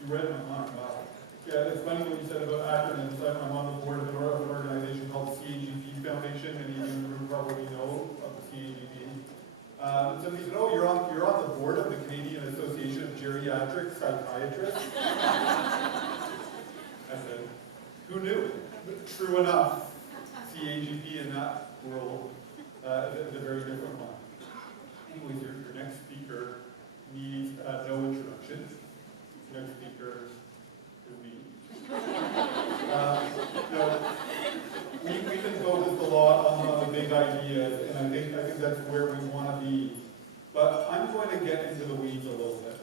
You read my mind, wow. Yeah, it's funny what you said about acronyms. I'm on the board of an organization called CAGP Foundation, and even you probably know of the CAGP. Somebody said, oh, you're on the board of the Canadian Association of Geriatric Psychiatrists? I said, who knew? True enough, CAGP in that world is a very different one. Anyways, your next speaker needs no introduction. Next speaker is me. We've been focused a lot on the big ideas, and I think that's where we want to be. But I'm going to get into the weeds a little bit.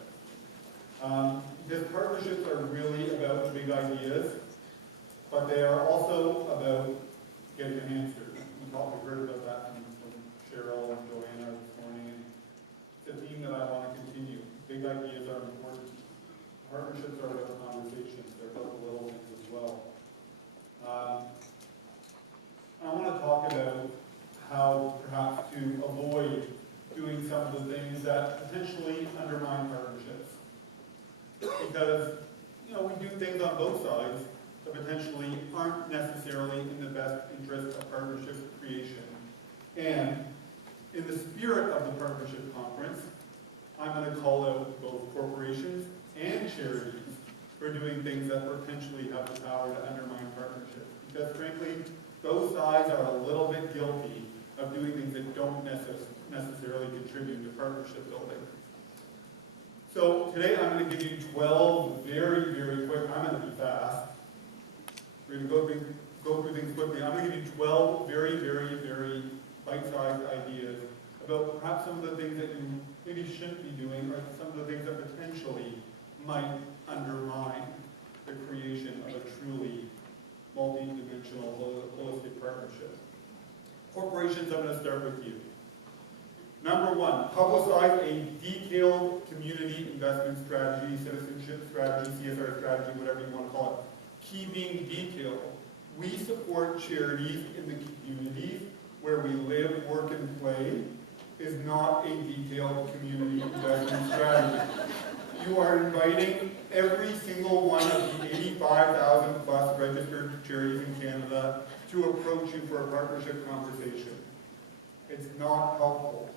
Because partnerships are really about the big ideas, but they are also about getting your hands dirty. We heard about that from Cheryl and Joanna this morning, and it's a theme that I want to continue. Big ideas are important. Partnerships are about conversations. They're about the little things as well. I want to talk about how perhaps to avoid doing some of the things that potentially undermine partnerships. Because, we do things on both sides that potentially aren't necessarily in the best interest of partnership creation. And in the spirit of the partnership conference, I'm going to call out both corporations and charities for doing things that potentially have the power to undermine partnerships. Because frankly, those sides are a little bit guilty of doing things that don't necessarily contribute to partnership building. So today I'm going to give you 12 very, very quick, I'm going to be fast. We're going to go through things quickly. I'm going to give you 12 very, very, very bite-sized ideas about perhaps some of the things that you maybe shouldn't be doing, or some of the things that potentially might undermine the creation of a truly multi-dimensional, holistic partnership. Corporations, I'm going to start with you. Number one, publicize a detailed community investment strategy, citizenship strategy, CSR strategy, whatever you want to call it. Key being detailed. We support charities in the communities where we live, work, and play is not a detailed community investment strategy. You are inviting every single one of the 85,000 plus registered charities in Canada to approach you for a partnership conversation. It's not helpful.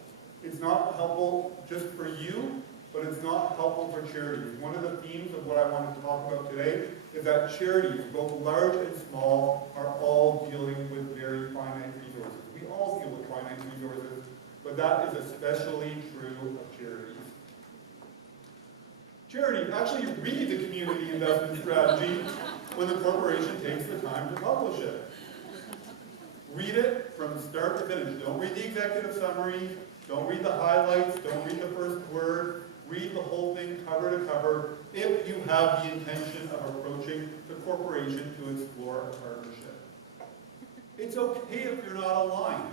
It's not helpful just for you, but it's not helpful for charities. One of the themes of what I wanted to talk about today is that charities, both large and small, are all dealing with very finite resources. We all deal with finite resources, but that is especially true of charities. Charity, actually read the community investment strategy when the corporation takes the time to publish it. Read it from start to finish. Don't read the executive summary. Don't read the highlights. Don't read the first word. Read the whole thing cover to cover if you have the intention of approaching the corporation to explore a partnership. It's okay if you're not aligned.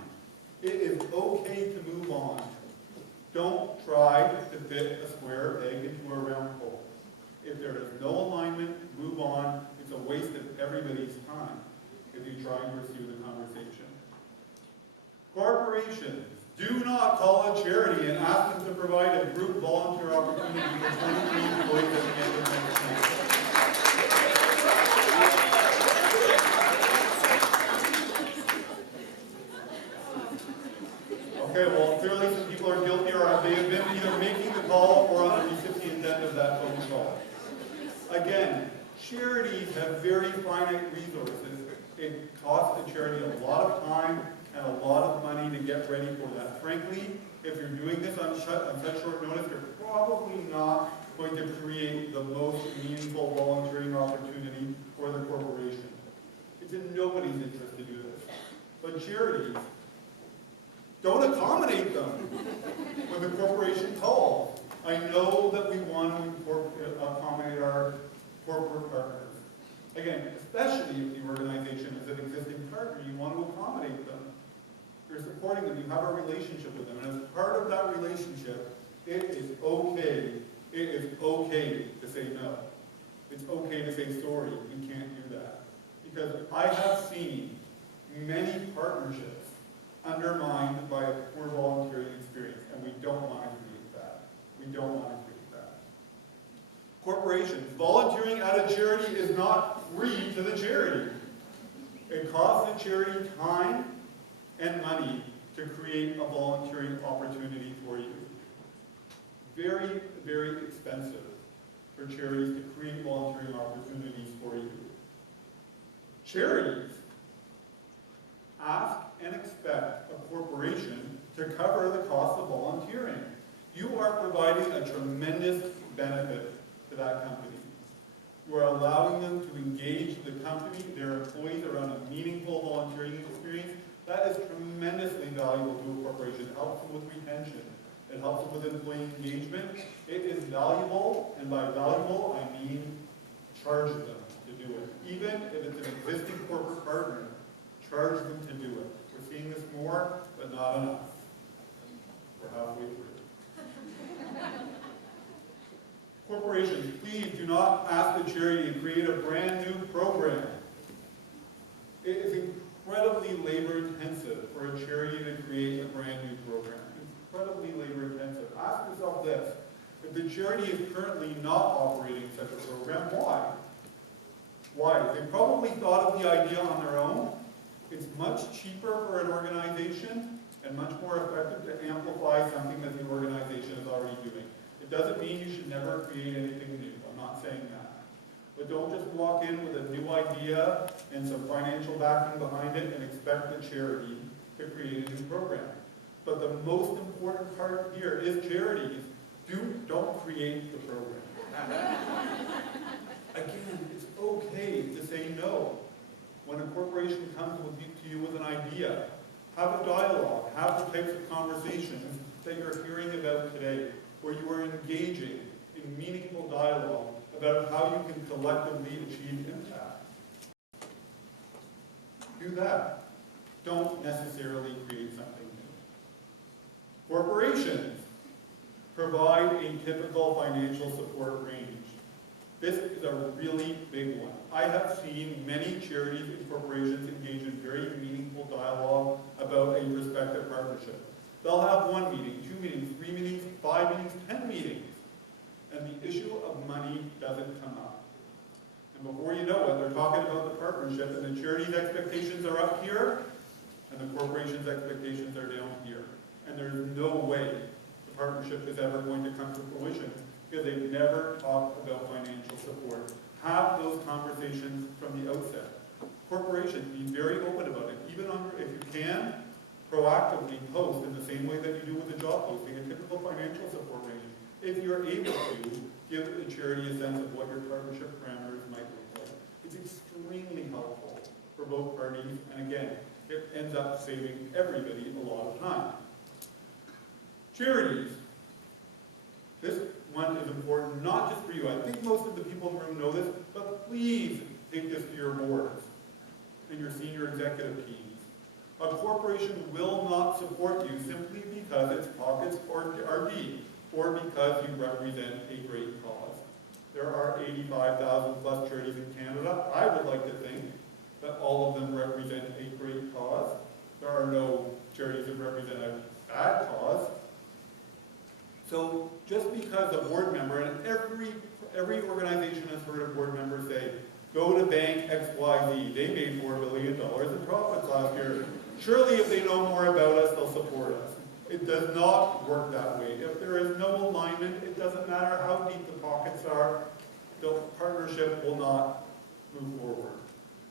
It is okay to move on. Don't try to fit a square peg into a round hole. If there is no alignment, move on. It's a waste of everybody's time if you try and pursue the conversation. Corporations, do not call a charity and ask them to provide a group volunteer opportunity for 23 employees at the end of next year. Okay, well, clearly some people are guilty or they have been either making the call or on the recipient end of that phone call. Again, charities have very finite resources. It costs the charity a lot of time and a lot of money to get ready for that. Frankly, if you're doing this on such short notice, you're probably not going to create the most meaningful volunteering opportunity for the corporation. It's in nobody's interest to do this. But charities, don't accommodate them when the corporation calls. I know that we want to accommodate our corporate partners. Again, especially if the organization is an existing partner, you want to accommodate them. You're supporting them, you have a relationship with them, and as part of that relationship, it is okay to say no. It's okay to say sorry, you can't do that. Because I have seen many partnerships undermined by a poor volunteering experience, and we don't want to create that. We don't want to create that. Corporations. Volunteering at a charity is not free to the charity. It costs the charity time and money to create a volunteering opportunity for you. Very, very expensive for charities to create volunteering opportunities for you. Charities ask and expect a corporation to cover the cost of volunteering. You are providing a tremendous benefit to that company. You are allowing them to engage the company, their employees, around a meaningful volunteering experience. That is tremendously valuable to a corporation. It helps them with retention. It helps them with employee engagement. It is valuable, and by valuable, I mean charge them to do it. Even if it's an existing corporate partner, charge them to do it. We're seeing this more, but not enough. We're halfway through. Corporations, please do not ask the charity to create a brand new program. It is incredibly labor intensive for a charity to create a brand new program. Incredibly labor intensive. Ask yourself this: if the charity is currently not operating such a program, why? Why? They probably thought of the idea on their own. It's much cheaper for an organization and much more effective to amplify something that the organization is already doing. It doesn't mean you should never create anything new. I'm not saying that. But don't just walk in with a new idea and some financial backing behind it and expect the charity to create a new program. But the most important part here is charities. Don't create the program. Again, it's okay to say no. When a corporation comes to you with an idea, have a dialogue, have the types of conversations that you're hearing about today, where you are engaging in meaningful dialogue about how you can collectively achieve impact. Do that. Don't necessarily create something new. Corporations provide a typical financial support range. This is a really big one. I have seen many charities and corporations engage in very meaningful dialogue about a prospective partnership. They'll have 1 meeting, 2 meetings, 3 meetings, 5 meetings, 10 meetings, and the issue of money doesn't come up. And before you know it, they're talking about the partnership, and the charity's expectations are up here, and the corporation's expectations are down here. And there's no way the partnership is ever going to come to fruition, because they've never talked about financial support. Have those conversations from the outset. Corporations, be very open about it. Even if you can, proactively post in the same way that you do with the job posting, a typical financial support range. If you're able to, give the charity a sense of what your partnership parameters might look like. It's extremely helpful for both parties, and again, it ends up saving everybody a lot of time. Charities. This one is important, not just for you. I think most of the people in the room know this, but please take this to your boards and your senior executive teams. A corporation will not support you simply because its pockets are deep or because you represent a great cause. There are 85,000 plus charities in Canada. I would like to think that all of them represent a great cause. There are no charities that represent a bad cause. So just because a board member, and every organization has heard a board member say, go to bank XYZ, they made $4 billion in profits last year. Surely if they know more about us, they'll support us. It does not work that way. If there is no alignment, it doesn't matter how deep the pockets are, the partnership will not move forward.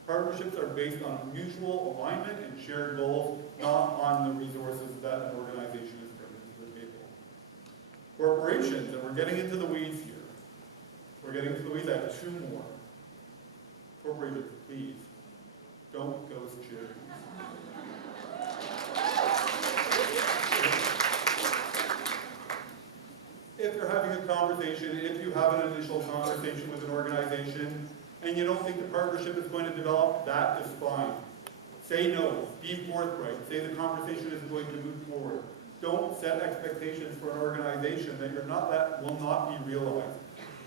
Partnerships are based on mutual alignment and shared goals, not on the resources that an organization is bringing to the table. Corporations, and we're getting into the weeds here. We're getting into the weeds. I have 2 more. Corporations, please, don't ghost charities. If you're having a conversation, if you have an initial conversation with an organization, and you don't think the partnership is going to develop, that is fine. Say no. Be forthright. Say the conversation is going to move forward. Don't set expectations for an organization that will not be realized.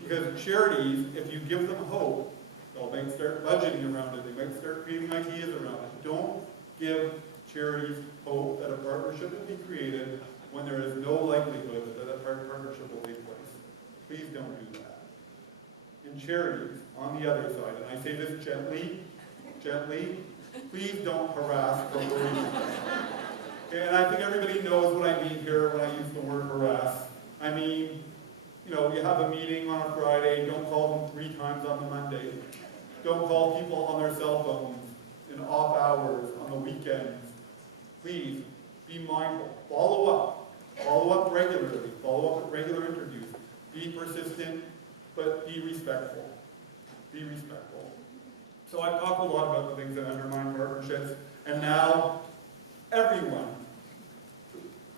Because charities, if you give them hope, they might start budgeting around it. They might start creating ideas around it. Don't give charities hope that a partnership will be created when there is no likelihood that a partnership will take place. Please don't do that. and charities on the other side. And I say this gently, gently, please don't harass corporations. Okay, and I think everybody knows what I mean here when I use the word harass. I mean, you know, you have a meeting on a Friday, don't call them 3 times on the Monday. Don't call people on their cell phones in off hours, on the weekends. Please, be mindful. Follow up regularly. Follow up with regular interviews. Be persistent, but be respectful. Be respectful. So I've talked a lot about the things that undermine partnerships, and now everyone,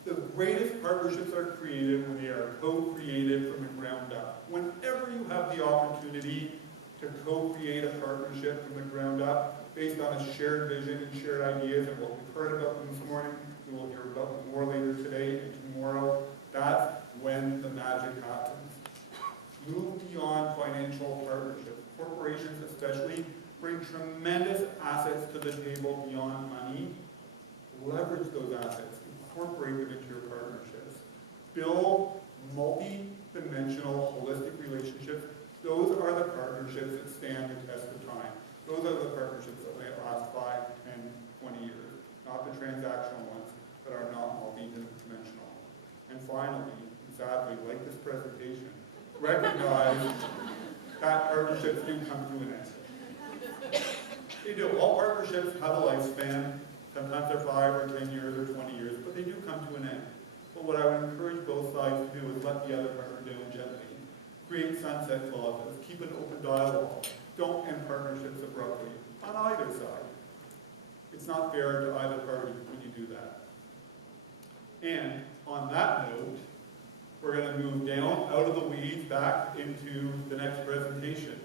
the greatest partnerships are created when they are co-created from the ground up. Whenever you have the opportunity to co-create a partnership from the ground up, based on a shared vision and shared ideas, and what we've heard about them this morning, we will hear about them more later today and tomorrow, that's when the magic happens. Move beyond financial partnerships. Corporations especially bring tremendous assets to the table beyond money. Leverage those assets. Incorporate them into your partnerships. Build multi-dimensional, holistic relationships. Those are the partnerships that stand the test of time. Those are the partnerships that may last 5, 10, 20 years. Not the transactional ones that are not multi-dimensional. And finally, sadly, like this presentation, recognize that partnerships do come to an end. They do. All partnerships have a lifespan. Sometimes they're 5 or 10 years or 20 years, but they do come to an end. But what I would encourage both sides to do is let the other partner down gently. Create sunset clauses. Keep an open dialogue. Don't end partnerships abruptly on either side. It's not fair to either party when you do that. And on that note, we're going to move down out of the weeds back into the next presentation.